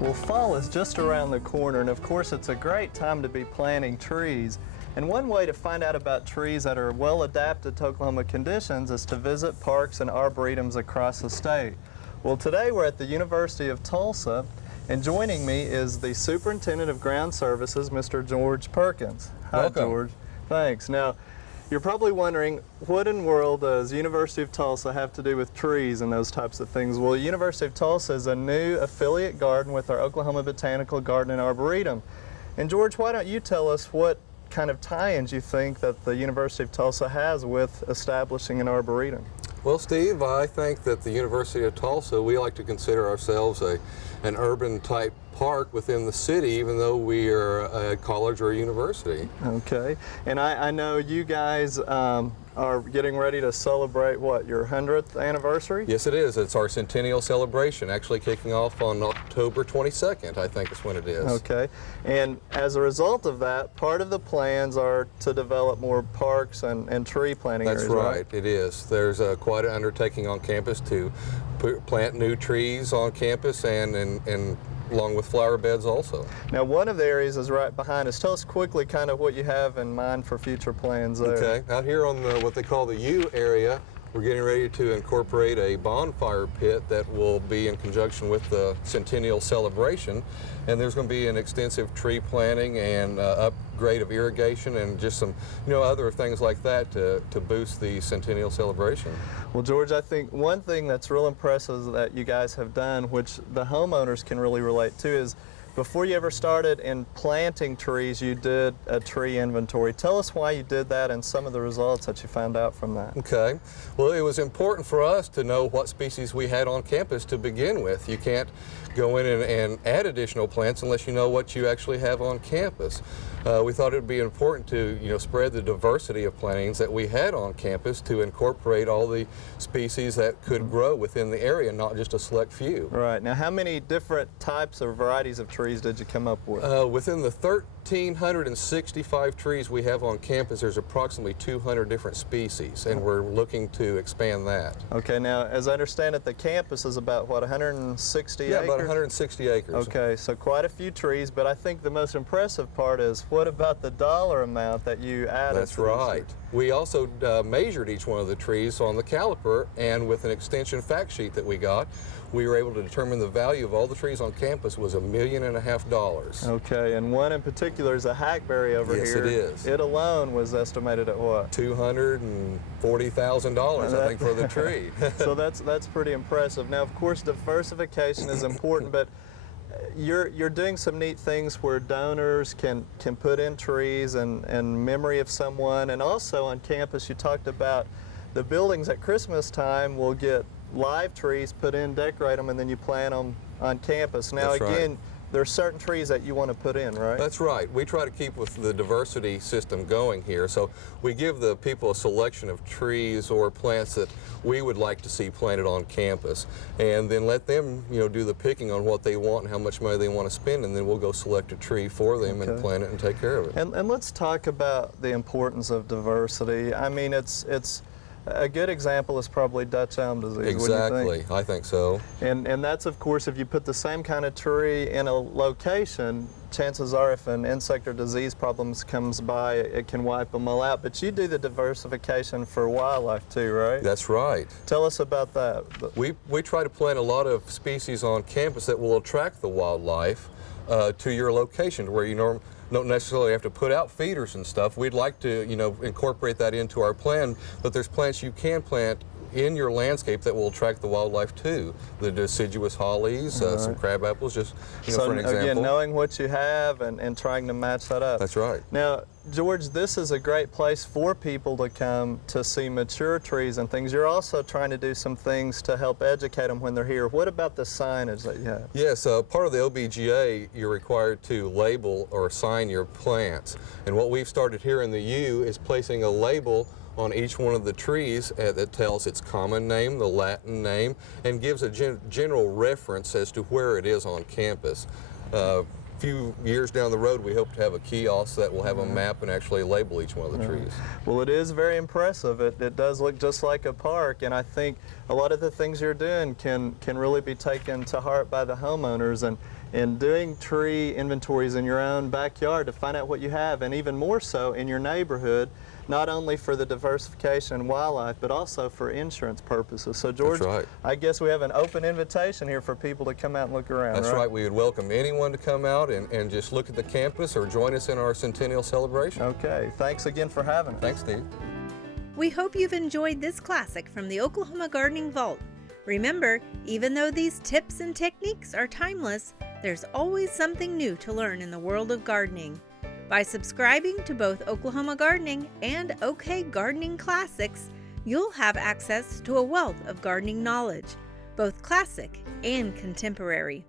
Well, fall is just around the corner, and of course it's a great time to be planting trees. And one way to find out about trees that are well adapted to Oklahoma conditions is to visit parks and arboretums across the state. Well, today we're at the University of Tulsa, and joining me is the Superintendent of Ground Services, Mr. George Perkins. Hi, Welcome. George. Thanks. Now, you're probably wondering, what in the world does University of Tulsa have to do with trees and those types of things? Well, University of Tulsa is a new affiliate garden with our Oklahoma Botanical Garden and Arboretum. And George, why don't you tell us what kind of tie-ins you think that the University of Tulsa has with establishing an arboretum? Well, Steve, I think that the University of Tulsa, we like to consider ourselves an urban type park within the city, even though we are a college or a university. Okay, and I know you guys are getting ready to celebrate, what, your 100th anniversary? Yes, it is. It's our centennial celebration, actually kicking off on October 22nd, I think is when it is. Okay, and as a result of that, part of the plans are to develop more parks and tree planting That's areas, right, it is. There's quite an undertaking on campus to plant new trees on campus and along with flower beds also. Now, one of the areas is right behind us. Tell us quickly kind of what you have in mind for future plans there. Okay, out here on what they call the U area, we're getting ready to incorporate a bonfire pit that will be in conjunction with the centennial celebration. And there's going to be an extensive tree planting and upgrade of irrigation and just some, other things like that to boost the centennial celebration. Well, George, I think one thing that's real impressive that you guys have done, which the homeowners can really relate to, is before you ever started in planting trees, you did a tree inventory. Tell us why you did that and some of the results that you found out from that. Okay. Well, it was important for us to know what species we had on campus to begin with. You can't go in and add additional plants unless you know what you actually have on campus. We thought it would be important to, spread the diversity of plantings that we had on campus to incorporate all the species that could grow within the area, not just a select few. Right. Now, how many different types or varieties of trees did you come up with? Within the 1,365 trees we have on campus, there's approximately 200 different species, and we're looking to expand that. Okay, now, as I understand it, the campus is about, what, 160 acres? Yeah, about 160 acres. Okay, so quite a few trees, but I think the most impressive part is, what about the dollar amount that you added? That's right. We also measured each one of the trees on the caliper, and with an extension fact sheet that we got, we were able to determine the value of all the trees on campus was $1.5 million. Okay, and one in particular is a hackberry over here. Yes, it is. It alone was estimated at what? $240,000, I think, for the tree. So that's pretty impressive. Now, of course, diversification is important, but you're doing some neat things where donors can put in trees in memory of someone, and also on campus you talked about the buildings at Christmas time will get live trees put in, decorate them, and then you plant them on campus. Now, That's again, right. There are certain trees that you want to put in, right? That's right. We try to keep with the diversity system going here. So we give the people a selection of trees or plants that we would like to see planted on campus, and then let them, do the picking on what they want and how much money they want to spend, and then we'll go select a tree for them and plant it and take care of it. And let's talk about the importance of diversity. I mean, it's a good example is probably Dutch Elm Disease. Exactly, I think so. And that's, of course, if you put the same kind of tree in a location, chances are if an insect or disease problems comes by, it can wipe them all out. But you do the diversification for wildlife too, right? That's right. Tell us about that. We try to plant a lot of species on campus that will attract the wildlife to your location, to where you don't necessarily have to put out feeders and stuff. We'd like to, incorporate that into our plan, but there's plants you can plant in your landscape that will attract the wildlife too. The deciduous hollies, some crab apples, just for an example. Again, knowing what you have and trying to match that up. That's right. Now, George, this is a great place for people to come to see mature trees and things. You're also trying to do some things to help educate them when they're here. What about the signage that you have? Yes, part of the OBGA, you're required to label or sign your plants. And what we've started here in the U is placing a label on each one of the trees that tells its common name, the Latin name, and gives a general reference as to where it is on campus. few years down the road, we hope to have a kiosk that will have a map and actually label each one of the trees. Well, it is very impressive. It does look just like a park, and I think a lot of the things you're doing can really be taken to heart by the homeowners, and doing tree inventories in your own backyard to find out what you have, and even more so in your neighborhood, not only for the diversification and wildlife, but also for insurance purposes. So George, That's right. I guess we have an open invitation here for people to come out and look around. That's right. We would welcome anyone to come out and just look at the campus or join us in our centennial celebration. Okay, thanks again for having us. Thanks, Steve. We hope you've enjoyed this classic from the Oklahoma Gardening Vault. Remember, even though these tips and techniques are timeless, there's always something new to learn in the world of gardening. By subscribing to both Oklahoma Gardening and OK Gardening Classics, you'll have access to a wealth of gardening knowledge, both classic and contemporary.